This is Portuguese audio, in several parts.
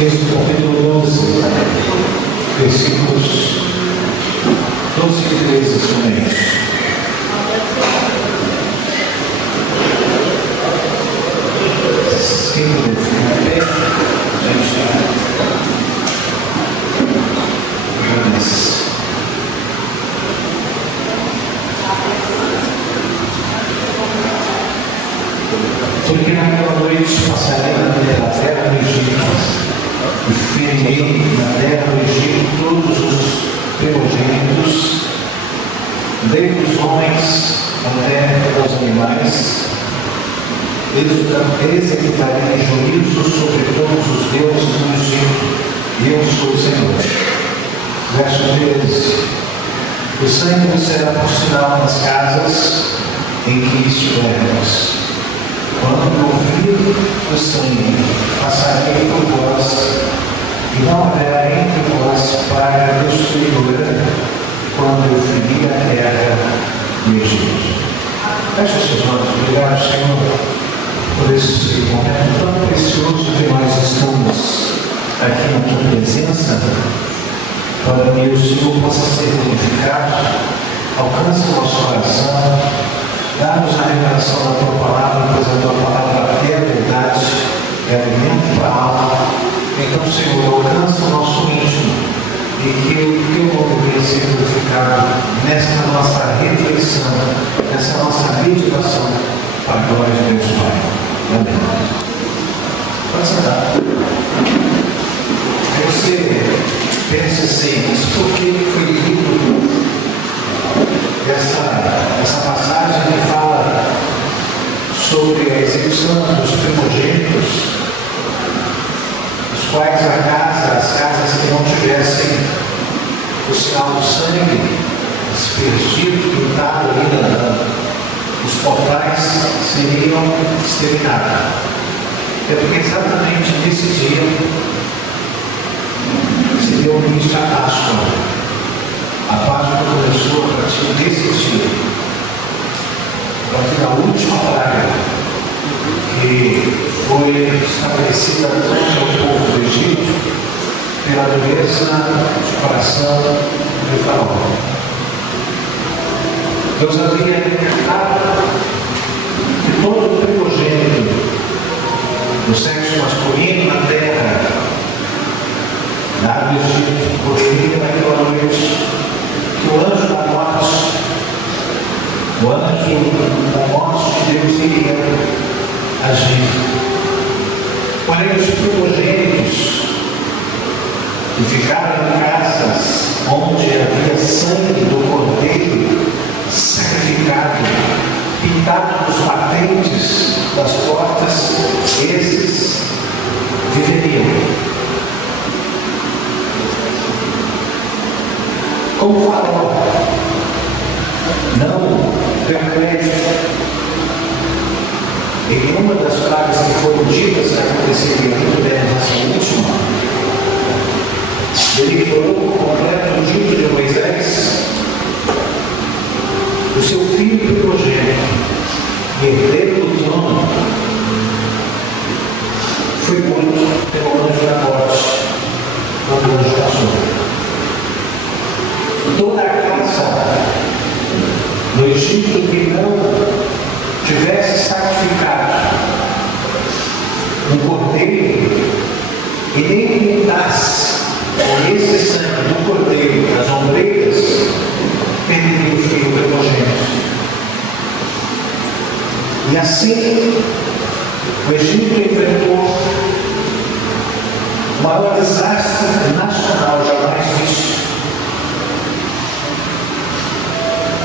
Êxodo capítulo 12, versículos 12 e 13 somente. Quem puder ficar em pé, a gente agradece. Porque naquela noite passarei na terra do Egito, e ferirei na terra do Egito todos os primogênitos, desde os homens até os animais. Executarei juízo sobre todos os deuses do Egito, e eu sou o Senhor. Verso 13. O sangue será por sinal nas casas em que estivermos. Quando ouvir o sangue, passarei por vós, e não haverá entre vós praga destruidora, quando eu ferir a terra do Egito. Feche seus olhos. Obrigado, Senhor, por esse momento tão precioso que nós estamos aqui na tua presença, para que o Senhor possa ser glorificado. Alcance o nosso coração, dá-nos a revelação da tua palavra, pois a tua palavra é a verdade, é alimento para a alma. Então, Senhor, alcança o nosso íntimo e que o teu nome venha ser glorificado nesta nossa reflexão, nessa nossa meditação, para a glória de Deus Pai. Amém. Pode sentar. Você pensa assim, mas por que foi lido essa passagem que fala sobre a execução dos primogênitos, os quais as casas que não tivessem o sinal do sangue aspergido, pintado ali os portais, seriam exterminados. É porque exatamente nesse dia se deu o início à Páscoa. A Páscoa começou a partir desse dia, a partir da última praga que foi estabelecida contra o povo do Egito pela dureza de coração de Faraó. Deus havia decretado que todo primogênito do sexo masculino na terra, lá do Egito, morreria naquela noite, que o anjo da morte de Deus iria agir. Porém, os primogênitos que ficaram em casas onde havia sangue do cordeiro sacrificado, pintado nos batentes das portas, esses viveriam. Como Faraó não deu crédito em uma das pragas que foram ditas que aconteceria muito bem nessa última, ele ignorou por completo o dito de Moisés. O seu filho primogênito, herdeiro do trono, foi morto pelo anjo da morte, quando o anjo passou. Toda a casa do Egito que não tivesse sacrificado um cordeiro e nem pintasse com esse sangue do cordeiro das ombreiras, perderia o filho primogênito. E assim o Egito enfrentou o maior desastre nacional jamais visto.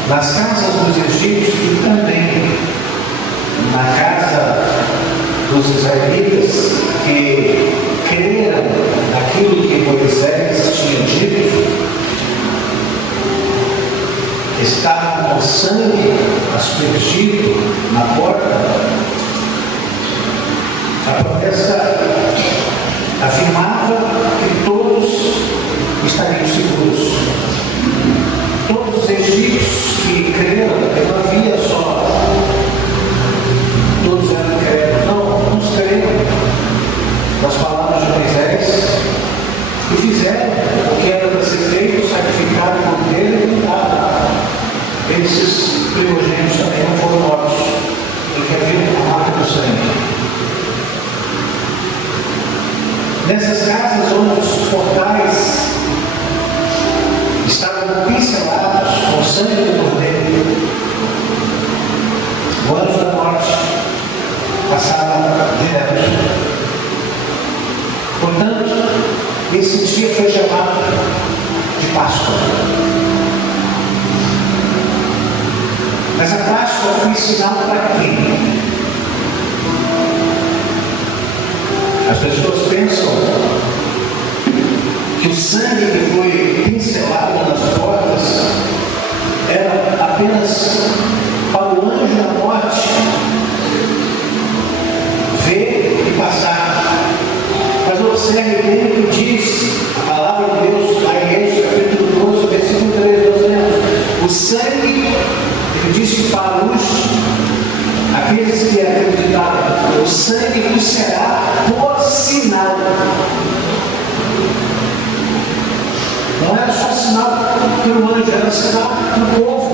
Nas casas dos egípcios e também na casa dos israelitas que creram naquilo que Moisés tinha dito, que estava com sangue aspergido na porta, a promessa afirmava que todos estariam seguros. Todos os egípcios que creram, que não havia só todos eram credos, não, uns creram nas palavras de Moisés, passava direto. Portanto, esse dia foi chamado de Páscoa. Mas a Páscoa foi sinal para quem? As pessoas pensam que o sangue que foi pincelado nas portas era apenas para o anjo da morte ver e passar. Mas observe bem o que diz a palavra de Deus, lá em Êxodo, capítulo 12, versículo 3, nós lemos: o sangue, ele diz para aqueles que acreditaram, o sangue vos será por sinal. Não era só sinal para o anjo, era sinal para o povo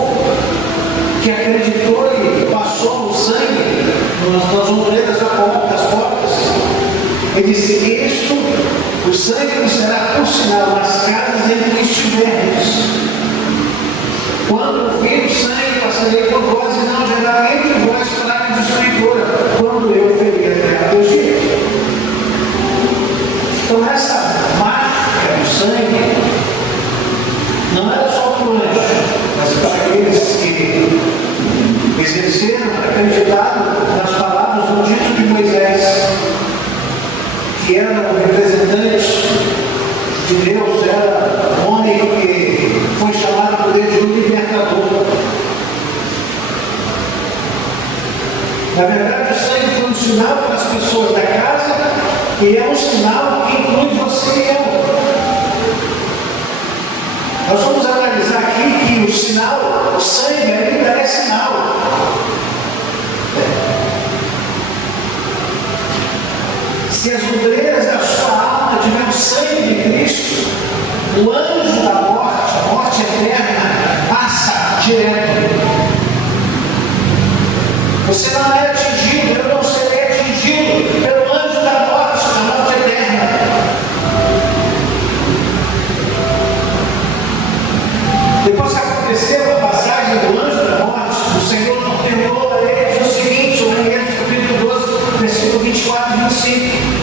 que acreditou e passou o sangue nas ombreiras das portas. Ele disse: isto, o sangue vos será por sinal nas casas em que estiverdes. Quando ouvir o sangue, passarei por vós e não haverá entre vós praga destruidora, quando eu ferir a terra do Egito. Então essa marca do sangue não era só para o anjo, mas para aqueles que exerceram, acreditaram nas palavras do dito de Moisés, que era o representante de Deus, era um homem que foi chamado por Deus de um libertador. Na verdade, o sangue foi um sinal para as pessoas da casa, e é um sinal que inclui você e eu. Nós vamos analisar aqui que o sinal, o sangue ainda é sinal. Se as ombreiras da sua alma tiver o sangue de Cristo, o anjo da morte, a morte eterna, passa direto. Você não é atingido, eu não serei atingido pelo anjo da morte eterna. Depois que aconteceu a passagem do anjo da morte, o Senhor ordenou a eles o seguinte, o Êxodo capítulo 12, versículo 24 e 25.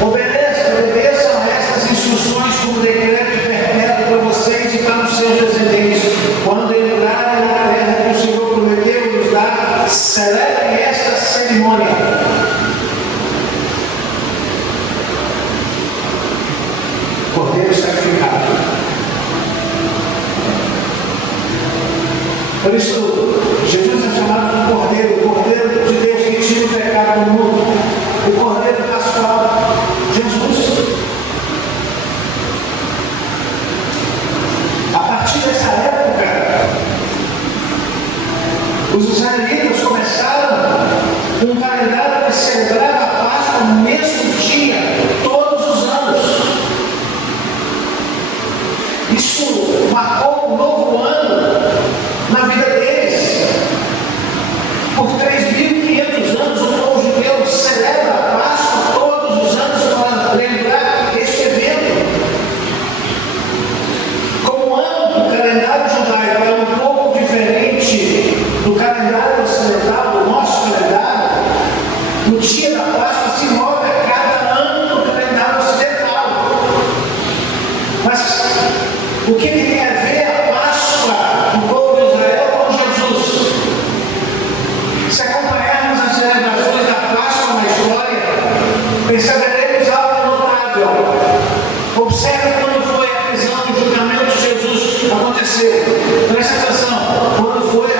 Obedeçam a estas instruções como decreto perpétuo para vocês e para os seus descendentes. Quando entrarem na terra que o Senhor prometeu nos dar, celebrem esta cerimônia. Cordeiro sacrificado. Por isso, Jesus é chamado de Cordeiro, o Cordeiro de Deus que tira o pecado do mundo, o Cordeiro pascual, Jesus. A partir dessa época, os israelitas começaram com um calendário que celebrava a Páscoa no mesmo dia, todos os anos. Isso marcou um novo ano na vida deles. Por 3.500 anos o povo judeu celebra a Páscoa todos os anos para lembrar este evento. Como o ano do calendário judaico é um pouco diferente do calendário ocidental, do nosso calendário, o dia da Páscoa se move a cada ano no calendário ocidental. Mas o que tem a ver a Páscoa do povo de Israel com Jesus? Se acompanharmos as celebrações da Páscoa na história, perceberemos algo notável. Observe quando foi a prisão e o julgamento de Jesus aconteceu. Presta atenção, quando foi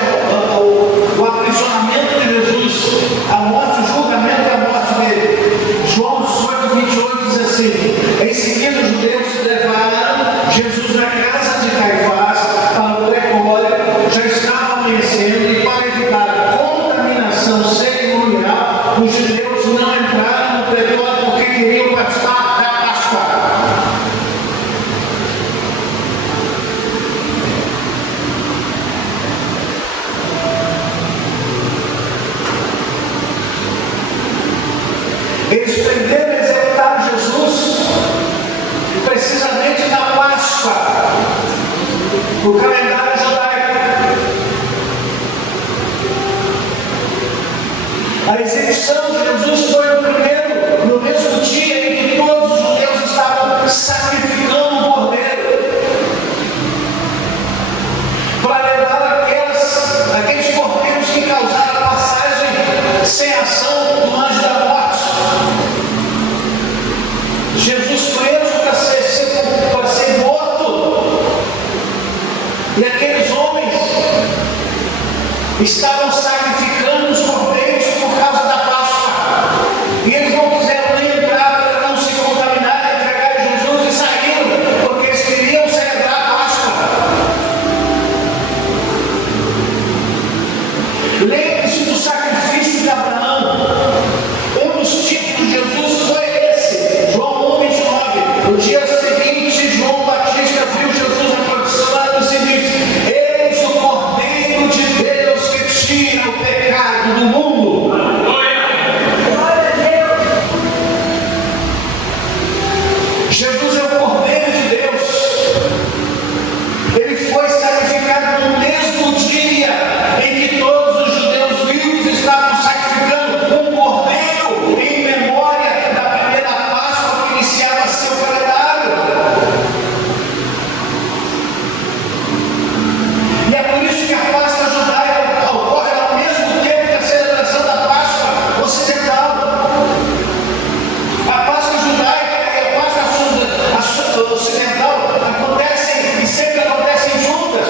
o aprisionamento de Jesus, a morte, o julgamento e a morte dele. João 18, 28 diz assim: em seguida os judeus levaram Jesus à casa de Caifás para o precóleo, já estava amanhecendo, e para evitar contaminação cerimonial, os judeus não entraram no precóleo porque queriam participar da Páscoa. Eles prenderam e executaram Jesus precisamente na Páscoa, no calendário judaico. A execução de Jesus foi no mesmo dia em que todos os judeus estavam sacrificando um cordeiro para levar aqueles cordeiros que causaram a passagem sem ação do anjo da morte. Jesus preso para ser morto, e aqueles homens estavam sacrificando os cordeiros por causa da Páscoa, e eles não quiseram nem entrar para não se contaminar, entregar Jesus, e saíram, porque eles queriam celebrar a Páscoa. Lembre-se do sacrifício de Abraão. Um dos títulos de Jesus foi esse, João 1,29. No dia seguinte, João Batista viu Jesus aproximando e se disse: eis o Cordeiro de Deus que tira o pecado do mundo. Jesus é o Cordeiro de Deus. Ele foi sacrificado no mesmo dia em que todos os judeus vivos estavam sacrificando um cordeiro em memória da primeira Páscoa que iniciava seu calendário. E é por isso que a Páscoa judaica ocorre ao mesmo tempo que a celebração da Páscoa ocidental. A Páscoa judaica e a Páscoa ocidental acontecem e sempre acontecem juntas.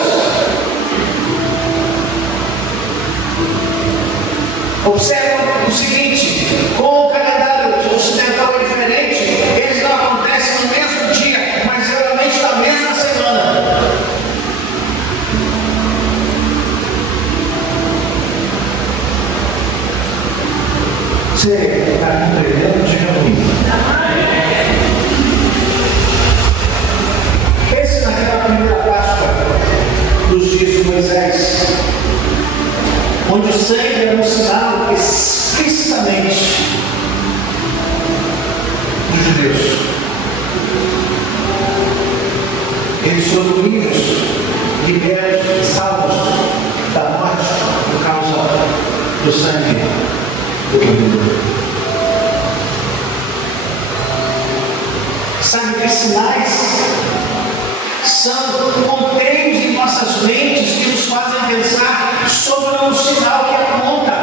Observe o seguinte: como o calendário ocidental é diferente, eles não acontecem no mesmo dia, mas geralmente na mesma semana. Você está compreendendo? Diga comigo. Pense naquela primeira Páscoa dos dias de Moisés, onde o sangue era um sinal explicitamente dos judeus. Eles foram livres, libertos e salvos da morte por causa do sangue do Cordeiro. Sabe que sinais são conteiros em nossas mentes que nos fazem pensar sobre um sinal que aponta.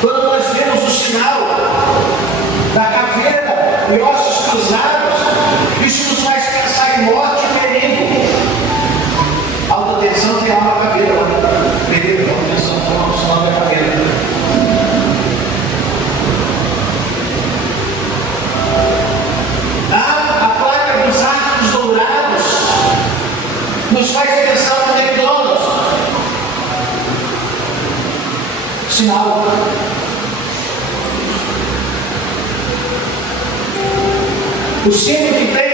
Quando nós vemos o sinal da caveira e ossos cruzados, isso nos faz pensar em morte e perigo. Alta tensão tem uma caveira, perigo, alta tensão tem uma sinal da caveira. A placa dos arcos dourados nos faz pensar no McDonald's. Sinal. O símbolo que tem